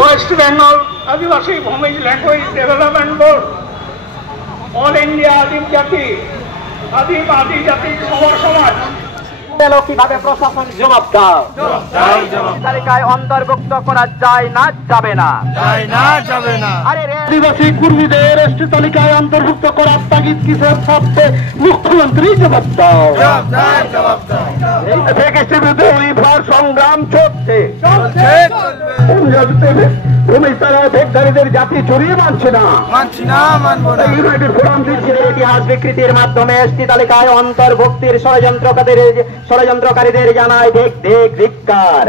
West Bengal আদিবাসী ভূমি language development board, all India আদিম আদিজাতি সমাজ কিভাবে প্রশাসন জবাব দাও, তালিকায় অন্তর্ভুক্ত করা যায় না, যাবে না। আরে আদিবাসী কর্মীদের এসটি তালিকায় অন্তর্ভুক্ত করার তাগিদ কিসের স্বার্থে মুখ্যমন্ত্রী জবাব দাও। এসটির বিরুদ্ধে নির্ভর সংগ্রাম চলছে। ভূমি তারা ভোটদারীদের জাতি চড়িয়ে মানছে না। ইউনাইটেড ফোরাম ইতিহাস বিকৃতির মাধ্যমে এসটি তালিকায় অন্তর্ভুক্তির ষড়যন্ত্রকারীদের জানায় ধিক ধিক ধিক্কার।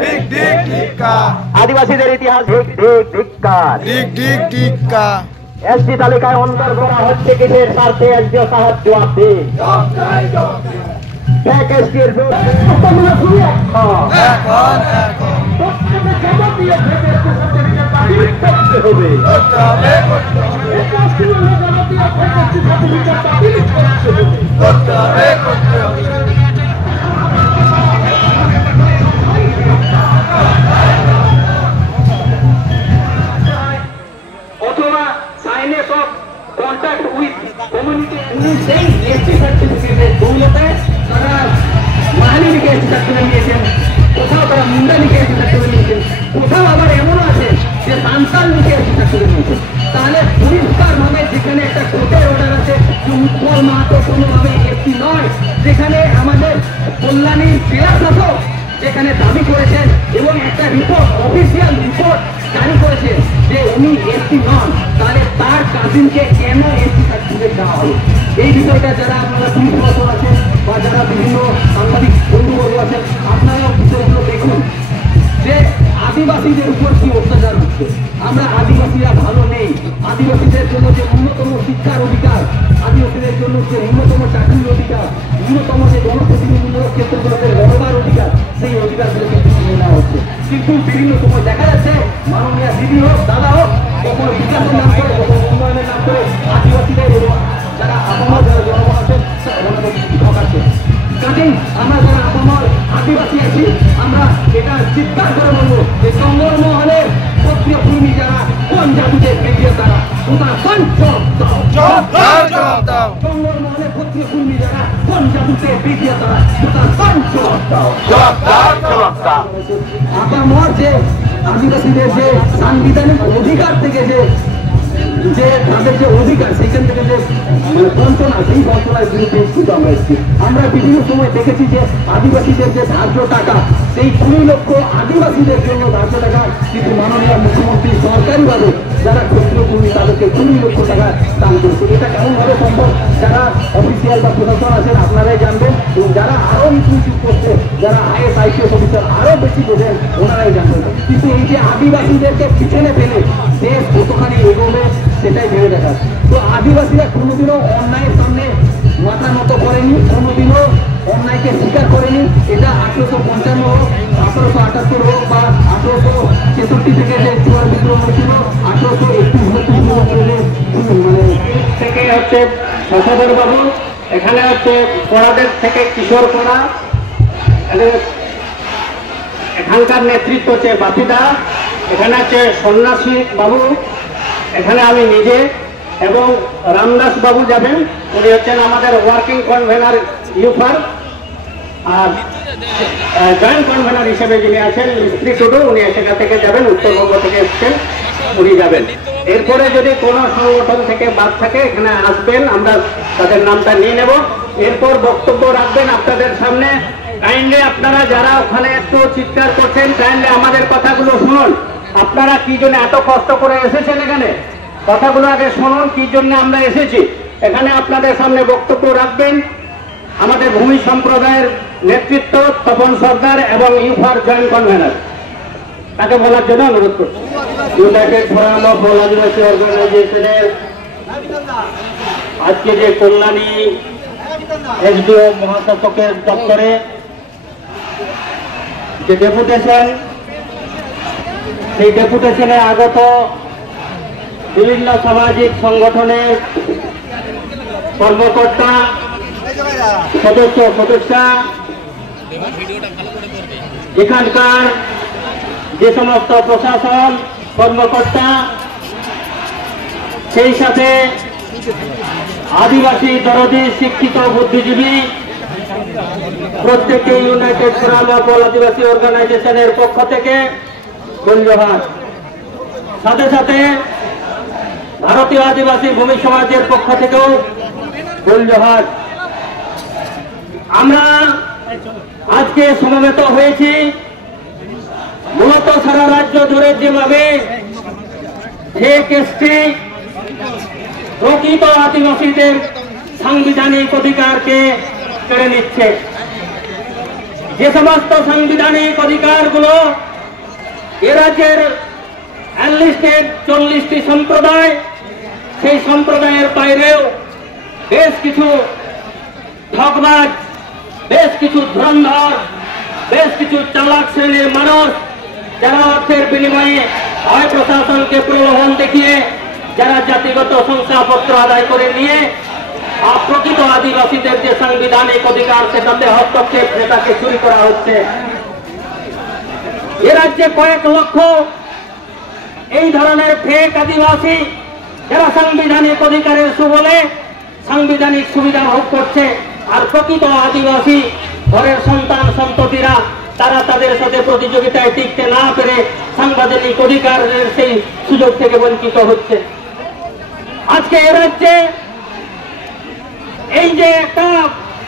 আদিবাসীদের ইতিহাস ধিক ধিক ধিক্কার। এসটি তালিকায় অন্তর করা হচ্ছে কিসের স্বার্থে? এসডিও সাহেব জবাব দিন। অথবা সাইনেস অফ কন্ট্যাক্ট উইথ কমিউনিটি সেই এসটি সার্টিফিকেটের দৌলতে তারা মাহালি লিখে এসটি সার্টিফিকেট নিয়েছেন, কোথাও তারা মুন্ডা লিখে এসটি সার্টিফিকেট নিয়েছেন, কোথাও আবার এমনও আছে যে সান্তাল লিখে এসটি সার্টিফিকেট নিয়েছেন। তাহলে পরিষ্কার ভাবে যেখানে একটা কোর্টের অর্ডার আছে যে উৎপল মাহাতো কোনোভাবে এসটি নয়, যেখানে আমাদের কল্যাণী জেলা শাসক যেখানে দাবি করেছেন এবং একটা রিপোর্ট অফিসিয়াল রিপোর্ট জারি করেছেন যে উনি এসটি নন, তাহলে তার কাজিনকে কেন এসটি সার্টিফিকেট দেওয়া হলো? এই বিষয়টা যারা আপনারা পুলিশ প্রশাসন আছেন বা যারা বিভিন্ন সাংবাদিক বন্ধুবর্গ আছেন, আপনারাও বিষয়গুলো দেখুন যে আদিবাসীদের উপর কি অত্যাচার হচ্ছে। আমরা আদিবাসীরা ভালো নেই। আদিবাসীদের জন্য যে ন্যূনতম শিক্ষার অধিকার, আদিবাসীদের জন্য যে ন্যূনতম চাকরির অধিকার, ন্যূনতম যে জনপ্রতিনিধিমূলক ক্ষেত্রগুলোতে লড়বার অধিকার, সেই অধিকারগুলোকে নিয়ে নেওয়া হচ্ছে। কিন্তু বিভিন্ন সময় দেখা যাচ্ছে মাননীয় দিদি হোক দাদা হোক কখনো বিকাশের নাম করে, কখনো উন্নয়নের নাম করে আদিবাসীদের যারা আপামর যারা জনগণ আছেন ঠকাচ্ছে। কাজেই আমরা যারা আপামর আদিবাসী আছি আমরা এটা চিৎকার করে বলবো যে জঙ্গলমহলের ক্ষত্রিয় ভূমি যারা কোন জাতিতে বেরিয়ে তারা ওটা জঙ্গলমহলের ক্ষত্রিয় ভূমি যারা কোন জাতিতে বেরিয়ে তারা ওটা আপামর যে আদিবাসীদের যে সাংবিধানিক অধিকার থেকে যে তাদের যে অধিকার সেখান থেকে যে বঞ্চনা, সেই বঞ্চনার বিরুদ্ধে কিন্তু আমরা এসেছি। আমরা বিভিন্ন সময় দেখেছি যে আদিবাসীদের যে ধার্য টাকা, সেই 20 লক্ষ আদিবাসীদের জন্য ধার্য টাকা কিন্তু মাননীয় মুখ্যমন্ত্রী সরকারিভাবে যারা ক্ষত্রিয় ভূমি তাদেরকে 20 লক্ষ টাকা দান করছে। এটা কেমনভাবে সম্ভব? যারা অফিসিয়াল বা প্রশাসন আছেন আপনারাই জানবেন, এবং যারা আরো নিচু করছে, যারা IAS IPS অফিসার আরো বেশি বোঝেন ওনারাই জানবেন। কিন্তু এই যে আদিবাসীদেরকে পিছনে ফেলে দেশ কতখানি এগোবে সেটাই ভেবে দেখার। তো আদিবাসীরা কোনোদিনও অন্যায়ের সামনে মাথা নত করেনি, কোনোদিনও অন্যায়কে স্বীকার করেনি। এটা 1855 হোক, 1878 হোক বা 1863 থেকে যে চুয়ার বিদ্রোহ হয়েছিল, 1831 থেকে হচ্ছে শশধর বাবু, এখানে হচ্ছে পড়াদের থেকে কিশোর পড়া, এখানকার নেতৃত্ব হচ্ছে বাপিদা, এখানে আছে সন্ন্যাসী বাবু, এখানে আমি নিজে এবং রামদাস বাবু যাবেন, উনি হচ্ছেন আমাদের ওয়ার্কিং কনভেনার ইউফার, আর জয়েন্ট কনভেনার হিসেবে যিনি আছেন স্ত্রী টুডু, উনি সেখান থেকে যাবেন, উত্তরবঙ্গ থেকে এসছেন, উনি যাবেন। এরপরে যদি কোনো সংগঠন থেকে বাদ থাকে এখানে আসবেন, আমরা তাদের নামটা নিয়ে নেব। এরপর বক্তব্য রাখবেন আপনাদের সামনে। কাইন্ডলি আপনারা যারা ওখানে একটু চিৎকার করছেন, কাইন্ডলি আমাদের কথাগুলো শুনুন। আপনারা কি জন্য এত কষ্ট করে এসেছেন এখানে, কথাগুলো আগে শুনুন, কি জন্য আমরা এসেছি। এখানে আপনাদের সামনে বক্তব্য রাখবেন আমাদের ভূমি সম্প্রদায়ের নেতৃত্ব তপন সর্দার এবং ইউফার জয়েন্ট কনভেনার, তাকে বলার জন্য অনুরোধ করছি। ইউনাইটেড ফোরাম অফ অল আদিবাসী অর্গানাইজেশনের আজকে যে কল্যাণী এসডিও মহাশাসকের দপ্তরে যে ডেপুটেশন, সেই ডেপুটেশনে আগত বিভিন্ন সামাজিক সংগঠনের কর্মকর্তা, সদস্যা, এখানকার যে সমস্ত প্রশাসন কর্মকর্তা, সেই সাথে আদিবাসী দরদি শিক্ষিত বুদ্ধিজীবী প্রত্যেককে ইউনাইটেড ফোরাম অফ অল আদিবাসী অর্গানাইজেশনের পক্ষ থেকে ধন্যবাদ। সাথে সাথে ভারতীয় আদিবাসী ভূমি সমাজের পক্ষ থেকেও ধন্যবাদ। আমরা আজকে সমবেত হয়েছি মূলত সারা রাজ্য জুড়ে যেভাবে প্রকৃত আদিবাসীদের সাংবিধানিক অধিকারকে কেড়ে নিচ্ছে, যে সমস্ত সাংবিধানিক অধিকারগুলো এ রাজ্যের এনলিস্টেড 40টি সম্প্রদায়, সেই সম্প্রদায়ের বাইরেও বেশ কিছু ঠকবাজ, বেশ কিছু ধুরন্ধর, বেশ কিছু চালাক শ্রেণীর মানুষ যারা অর্থের বিনিময়ে হয় প্রশাসনকে প্রলোভন দেখিয়ে যারা জাতিগত শংসাপত্র আদায় করে নিয়ে প্রকৃত আদিবাসীদের যে সাংবিধানিক অধিকার সেটাতে হস্তক্ষেপ, সেটাকে চুরি করা হচ্ছে। এ রাজ্যে কয়েক লক্ষ এই ধরনের ফেক আদিবাসী যারা সাংবিধানিক অধিকারের সুবলে সাংবিধানিক সুবিধা ভোগ করছে, আর প্রকৃত আদিবাসী ঘরের সন্তান সন্ততিরা তারা তাদের সাথে প্রতিযোগিতায় টিকতে না পেরে সাংবিধানিক অধিকারের সেই সুযোগ থেকে বঞ্চিত হচ্ছে। আজকে এ রাজ্যে এই যে একটা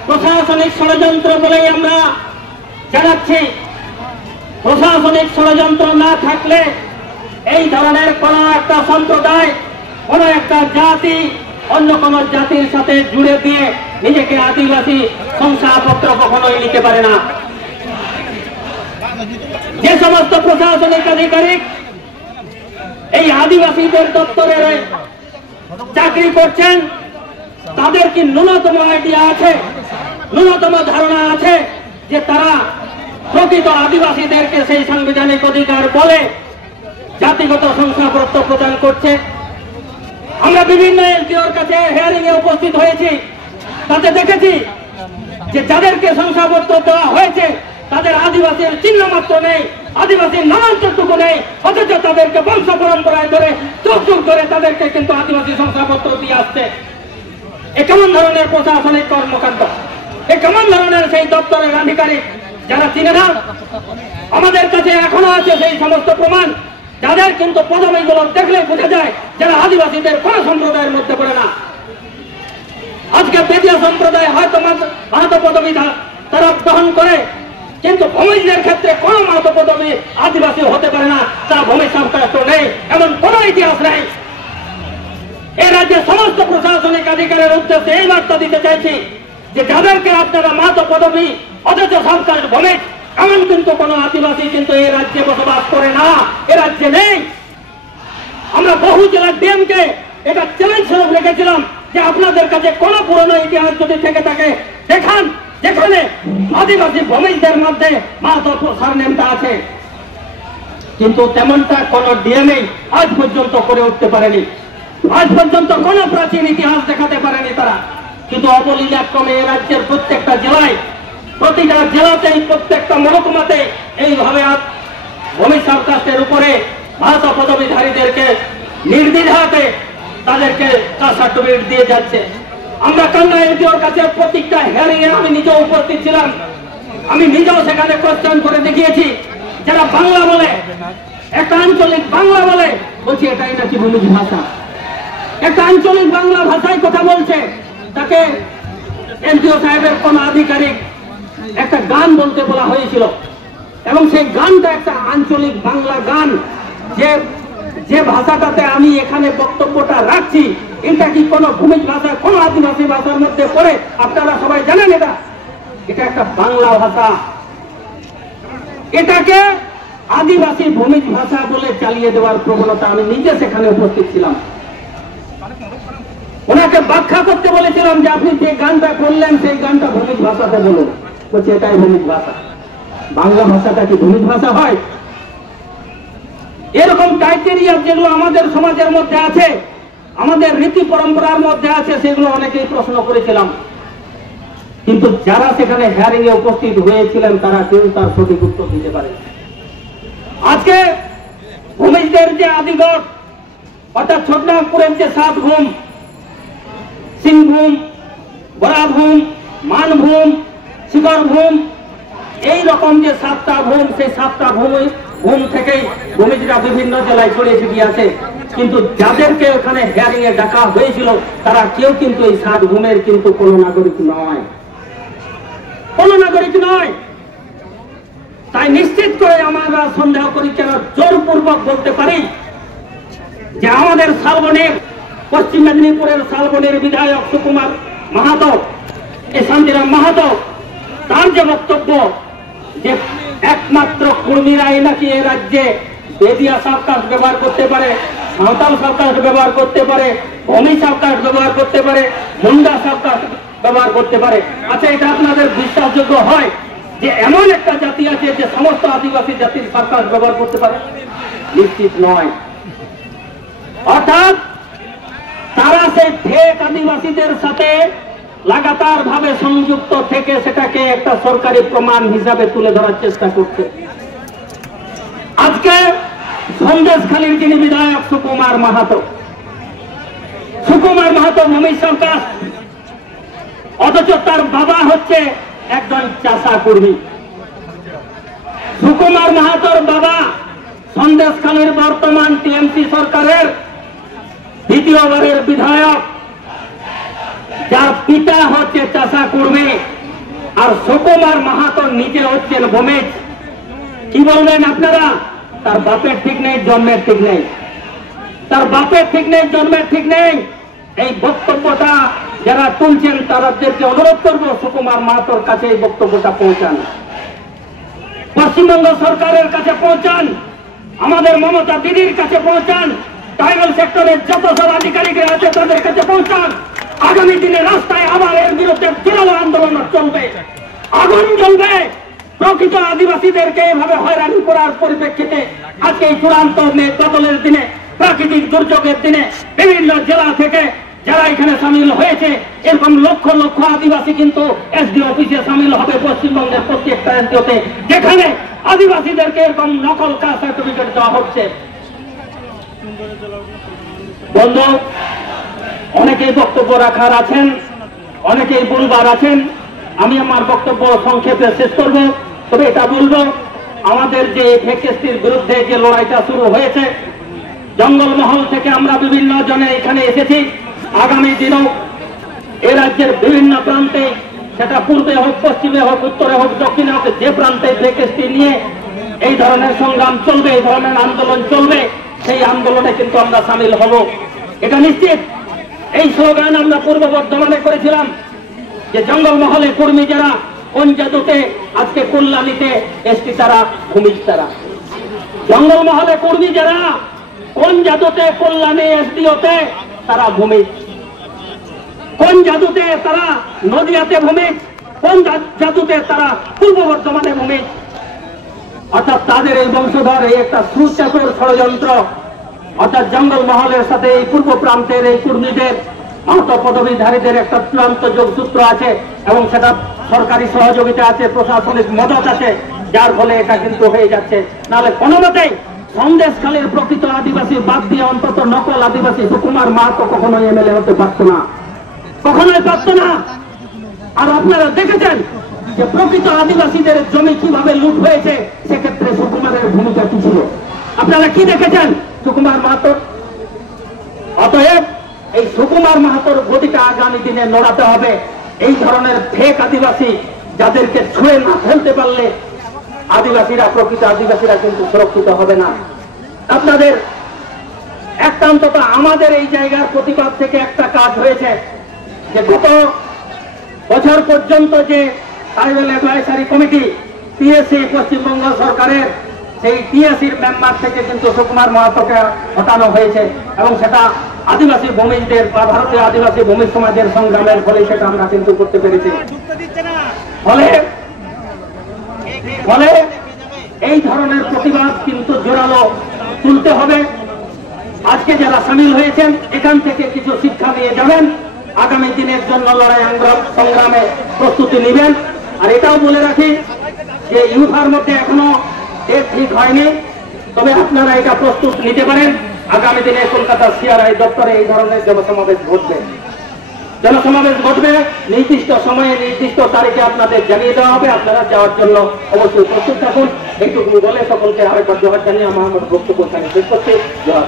প্রশাসনিক ষড়যন্ত্র বলেই আমরা জানাচ্ছি, প্রশাসনিক ষড়যন্ত্র না থাকলে এই ধরনের কোন একটা সম্প্রদায়, কোন একটা জাতি অন্য কোন জাতির সাথে জুড়ে দিয়ে নিজেকে আদিবাসী শংসাপত্র কখনোই নিতে পারে না। যে সমস্ত প্রশাসনিক আধিকারিক এই আদিবাসীদের দপ্তরে চাকরি করছেন, তাদের কি ন্যূনতম আইডিয়া আছে, ন্যূনতম ধারণা আছে যে তারা প্রকৃত আদিবাসীদেরকে সেই সাংবিধানিক অধিকার বলে জাতিগত শংসাপত্র প্রদান করছে? আমরা বিভিন্ন এলটিওর কাছে হিয়ারিং এ উপস্থিত হয়েছি, তাতে দেখেছি যে যাদেরকে শংসাপত্র দেওয়া হয়েছে তাদের আদিবাসীর চিহ্ন মাত্র নেই, আদিবাসীর নামান্তরটুকু নেই, অথচ তাদেরকে বংশ পরম্পরায় ধরে চুপ চুপ করে তাদেরকে কিন্তু আদিবাসী শংসাপত্র দিয়ে আসছে। এ কেমন ধরনের প্রশাসনিক কর্মকাণ্ড, এ কেমন ধরনের সেই দপ্তরের আধিকারিক যারা চিনে না? আমাদের কাছে এখনো আছে সেই সমস্ত প্রমাণ, যাদের কিন্তু পদবীগুলো দেখলে বোঝা যায় যারা আদিবাসীদের কোন সম্প্রদায়ের মধ্যে পড়ে না। আজকে বেদিয়া সম্প্রদায় হয়তো মাহাতো পদবী তারা গ্রহণ করে, কিন্তু ভূমিজদের ক্ষেত্রে কোন মাহাতো পদবী আদিবাসী হতে পারে না, তারা ভূমি সংশ্লিষ্ট নেই, এমন কোন ইতিহাস নেই। এই রাজ্যের সমস্ত প্রশাসনিক আধিকারের উদ্দেশ্যে এই বার্তা দিতে চাইছি যে যাদেরকে আপনারা মাহাতো পদবী অথচ সরকার ভূমিজ, এমন কিন্তু কোন আদিবাসী কিন্তু এই রাজ্যে বসবাস করে না, এ রাজ্যে নেই। আমরা বহু জেলার ডিএমকে এটা চ্যালেঞ্জ স্বরূপ রেখেছিলাম যে আপনাদের কাছে কোন পুরনো ইতিহাস যদি থেকে থাকে দেখান যেখানে আদিবাসী ভূমিজদের মধ্যে মাহাতো সারনেমটা আছে, কিন্তু তেমনটা কোন ডিএমই আজ পর্যন্ত করে উঠতে পারেনি, আজ পর্যন্ত কোন প্রাচীন ইতিহাস দেখাতে পারেনি তারা। কিন্তু অবলীলাক্রমে এ রাজ্যের প্রত্যেকটা জেলায়, প্রতিটা জেলাতেই, প্রত্যেকটা মহকুমাতে এইভাবে ভূমি সাবকাস্টের উপরে মাহাতো পদবীধারীদেরকে নির্দ্বিধাতে তাদেরকে কাস্ট সার্টিফিকেট দিয়ে যাচ্ছে। আমরা কান্না এলটিওর কাছে প্রত্যেকটা হিয়ারিং এ আমি নিজেও উপস্থিত ছিলাম, আমি নিজেও সেখানে কোশ্চেন করে দেখিয়েছি। যারা বাংলা বলে, একটা আঞ্চলিক বাংলা বলে, বলছি এটাই নাকি ভূমিজ ভাষা, একটা আঞ্চলিক বাংলা ভাষায় কথা বলছে, তাকে এলটিও সাহেবের কোন আধিকারিক একটা গান বলতে বলা হয়েছিল, এবং সেই গানটা একটা আঞ্চলিক বাংলা গান। যে ভাষাটাতে আমি এখানে বক্তব্যটা রাখছি, এটা কি কোন ভূমিজ ভাষা, কোন আদিবাসী ভাষার মধ্যে পড়ে? আপনারা সবাই জানেন এটা একটা বাংলা ভাষা। এটাকে আদিবাসী ভূমিজ ভাষা বলে চালিয়ে দেওয়ার প্রবণতা, আমি নিজে সেখানে উপস্থিত ছিলাম। ওনাকে ব্যাখ্যা করতে বলেছিলাম যে আপনি যে গানটা করলেন সেই গানটা ভূমিজ ভাষাতে বলুন, বলছে এটাই ভূমিজ ভাষা। বাংলা ভাষাটা কি ভূমিজ ভাষা হয়? এরকম ক্রাইটেরিয়া যেগুলো আমাদের সমাজের মধ্যে আছে, আমাদের রীতি পরম্পরার মধ্যে আছে, সেগুলো অনেকেই প্রশ্ন করেছিলাম, কিন্তু যারা সেখানে হিয়ারিং এ উপস্থিত হয়েছিলেন তারা কেউ তার সঠিক উত্তর দিতে পারে। আজকে ভূমিজদের যে আদিগত অর্থাৎ ছোটনাগপুরের যে 7 ভূম, সিংভূম, বরাভূম, মানভূম, শিকরভূম, এই রকম যে 7টা ভূম, সেই 7টা ভূম থেকেই ভূমিজরা বিভিন্ন জেলায় ছড়িয়ে ছিটিয়ে আছে। কিন্তু যাদেরকে ওখানে হিয়ারিং এ ডাকা হয়েছিল তারা কেউ কিন্তু এই 7 ভূমের কিন্তু কোনো নাগরিক নয়, কোনো নাগরিক নয়। তাই নিশ্চিত করে আমরা সন্দেহ করি, কেন জোরপূর্বক বলতে পারি যে আমাদের শালবনের, পশ্চিম মেদিনীপুরের শালবনের বিধায়ক সুকুমার মাহাতো, এই শান্তিরাম মাহাতো, তার যে বক্তব্য যে একমাত্র কর্মীরাই নাকি এ রাজ্যে বেদিয়া সাবকাস্ট ব্যবহার করতে পারে, সাঁওতাল সাবকাস্ট ব্যবহার করতে পারে, ভূমি সাবকাস্ট ব্যবহার করতে পারে, মুন্ডা সাবকাস্ট ব্যবহার করতে পারে। আচ্ছা, এটা আপনাদের বিশ্বাসযোগ্য হয় যে এমন একটা জাতি আছে যে সমস্ত আদিবাসী জাতির সাবকাস্ট ব্যবহার করতে পারে? নিশ্চিত নয়। অর্থাৎ তারা সেই ফেক আদিবাসীদের সাথে লাগাতার ভাবে সংযুক্ত থেকে সেটাকে একটা সরকারি প্রমাণ হিসাবে তুলে ধরার চেষ্টা করছে। আজকে সন্দেশখালীর যিনি বিধায়ক সুকুমার মাহাতো ভূমি সরকার, অথচ তার বাবা হচ্ছে একজন চাষা কর্মী। সুকুমার মাহাতোর বাবা সন্দেশখালীর বর্তমান টিএমসি সরকারের দ্বিতীয়বারের বিধায়ক, যার পিতা হচ্ছে চাষা কর্মী, আর সুকুমার মাহাতো নিজে হচ্ছেন ভূমিজ। কি বলবেন আপনারা? তার বাপের ঠিক নেই, জন্মের ঠিক নেই, তার বাপের ঠিক নেই, জন্মের ঠিক নেই। এই বক্তব্যটা যারা তুলছেন তাদেরকে অনুরোধ করবো সুকুমার মাহাতোর কাছে এই বক্তব্যটা পৌঁছান, পশ্চিমবঙ্গ সরকারের কাছে পৌঁছান, আমাদের মমতা দিদির কাছে পৌঁছান, ট্রাইবাল সেক্টরের যত সব আধিকারিকরা আছে তাদের কাছে পৌঁছান। আগামী দিনে রাস্তায় আবার এর বিরুদ্ধে জোরালো আন্দোলন চলবে, আগুন জ্বলবে। প্রকৃত আদিবাসীদেরকে এভাবে হয়রানি করার পরিপ্রেক্ষিতে আজকে এই চূড়ান্ত বদলের দিনে, প্রাকৃতিক দুর্যোগের দিনে বিভিন্ন জেলা থেকে যারা এখানে সামিল হয়েছে, এরকম লক্ষ লক্ষ আদিবাসী কিন্তু এসডি অফিসে সামিল হবে পশ্চিমবঙ্গের প্রত্যেকটা এসডিওতে, যেখানে আদিবাসীদেরকে এরকম নকল কাস্ট সার্টিফিকেট দেওয়া হচ্ছে। বন্ধু, অনেকেই বক্তব্য রাখার আছেন, অনেকেই বলবার আছেন। আমি আমার বক্তব্য সংক্ষেপে শেষ করব। তবে এটা বলবো, আমাদের যে ফেকেস্টির বিরুদ্ধে যে লড়াইটা শুরু হয়েছে, জঙ্গলমহল থেকে আমরা বিভিন্ন জনে এখানে এসেছি। আগামী দিনেও এ রাজ্যের বিভিন্ন প্রান্তে, সেটা পূর্বে হোক, পশ্চিমে হোক, উত্তরে হোক, দক্ষিণে হোক, যে প্রান্তে ফেকেস্টি নিয়ে এই ধরনের সংগ্রাম চলবে, এই ধরনের আন্দোলন চলবে, সেই আন্দোলনে কিন্তু আমরা সামিল হব, এটা নিশ্চিত। এই স্লোগান আমরা পূর্ব বর্ধমানে করেছিলাম যে জঙ্গলমহলে কর্মী যারা, কোন জাদুতে আজকে কল্যাণীতে এসটি তারা, ভূমিজ তারা। জঙ্গলমহলে কর্মী যারা, কোন জাদুতে কল্যাণী এসডিওতে তারা ভূমিজ, কোন জাদুতে তারা নদিয়াতে ভূমিজ, কোন জাদুতে তারা পূর্ব বর্ধমানে ভূমিজ। অর্থাৎ তাদের এই বংশধর, এই একটা সুচাতুর ষড়যন্ত্র, অর্থাৎ জঙ্গলমহলের সাথে এই পূর্ব প্রান্তের এই কর্মীদের, মাহাতো পদবীধারীদের একটা চূড়ান্ত যোগসূত্র আছে, এবং সেটা সরকারি সহযোগিতা আছে, প্রশাসনিক মদত আছে, যার ফলে এটা কিন্তু হয়ে যাচ্ছে। নাহলে কোনো মতেই সন্দেশখালীর প্রকৃত আদিবাসী বাদ দিয়ে অন্তত নকল আদিবাসী সুকুমার মাহাতো কখনোই এমএলএ হতে পারত না, কখনোই পারত না। আর আপনারা দেখেছেন যে প্রকৃত আদিবাসীদের জমি কিভাবে লুট হয়েছে, সেক্ষেত্রে সুকুমারের ভূমিকা কি ছিল আপনারা কি দেখেছেন সুকুমার মাহাতোর? অতএব এই সুকুমার মাহাতোর গতিটা আগামী দিনে লড়াতে হবে। এই ধরনের ফেক আদিবাসী যাদেরকে ছুঁয়ে না ফেলতে পারলে আদিবাসীরা, প্রকৃত আদিবাসীরা কিন্তু সুরক্ষিত হবে না। আপনাদের একটা অন্তত আমাদের এই জায়গার প্রতিবাদ থেকে একটা কাজ হয়েছে যে গত বছর পর্যন্ত যে tribal advisory committee TSC, Paschimbanga সরকারের সেই টিএসসির মেম্বার থেকে কিন্তু সুকুমার মাহাতোকে হটানো হয়েছে, এবং সেটা আদিবাসী ভূমিজদের বা ভারতীয় আদিবাসী ভূমি সমাজের সংগ্রামের ফলে সেটা আমরা কিন্তু করতে পেরেছি। ফলে এই ধরনের প্রতিবাদ কিন্তু জোরালো তুলতে হবে। আজকে যারা সামিল হয়েছেন এখান থেকে কিছু শিক্ষা নিয়ে যাবেন, আগামী দিনের জন্য লড়াই সংগ্রামে প্রস্তুতি নেবেন। আর এটাও বলে রাখি যে ইউফার মধ্যে এখনো ডেট ঠিক হয়নি, তবে আপনারা এটা প্রস্তুত নিতে পারেন। আগামী দিনে কলকাতা সিআরআই দপ্তরে এই ধরনের জনসমাবেশ ঘটবে। জনসমাবেশ ঘটবে, নির্দিষ্ট সময়ে নির্দিষ্ট তারিখে আপনাদের জানিয়ে দেওয়া হবে। আপনারা যাওয়ার জন্য অবশ্যই প্রস্তুত থাকুন। এইটুকু বলে সকলকে আরেকবার জবাব জানিয়ে আমার বক্তব্য শেষ করছি। জবাব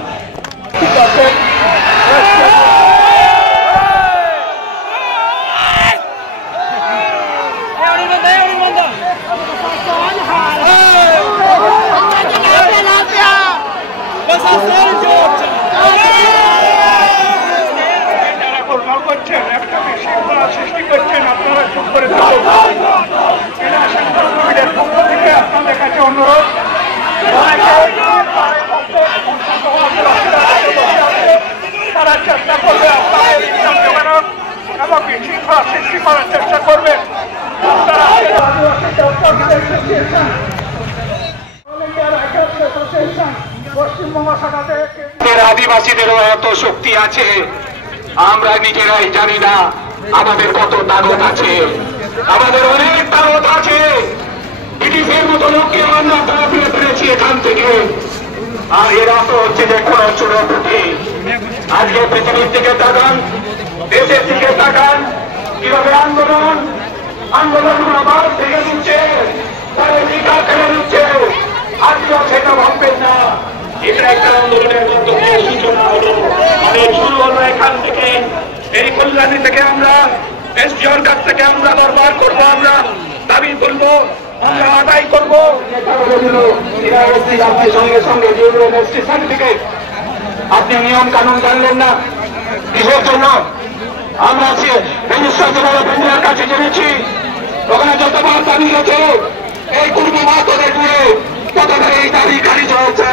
সৃষ্টি করছেন আপনারা চুপ করে পক্ষ থেকে আপনাদের কাছে অনুরোধ, তারা চেষ্টা করবে আপনাদের ইসলাম জোগানোর এবং বিশৃঙ্খলা সৃষ্টি করার চেষ্টা করবেন। পশ্চিমবঙ্গ শাখাতে আদিবাসীদেরও এত শক্তি আছে আমরা নিজেরাই জানি না। আমাদের কত তাগত আছে, আমাদের অনেক তাগত আছে। ব্রিটিশের মতো লোককে আমরা তাড়িয়ে ফেলেছি এখান থেকে। আর এরা তো হচ্ছে যে কোন চূড়াপতি। আজকে পৃথিবীর দিকে তাকান, দেশের দিকে তাকান, কিভাবে আন্দোলন আবার ভেঙে দিচ্ছে, তারা টিকা ফেলে দিচ্ছে। আজকেও সেটা ভাববেন না। এটা একটা আন্দোলনের মাধ্যমে সূচনা হলো, শুরু হলো এখান থেকে। এই কল্যাণী থেকে আমরা এসডিওর কাছ থেকে আমরা দরবার করবো, আমরা দাবি করবো, আমরা আদায় করবো। সঙ্গে সঙ্গে সার্টিফিকেট আপনি নিয়ম কানুন জানলেন না, কিসের জন্য? আমরা রেজিস্ট্রার কাছে জেনেছি ওখানে যতবার দাবি গেছে এই পূর্ব মাতদের নিয়ে ততটাই এই দাবি খারিজ হয়েছে।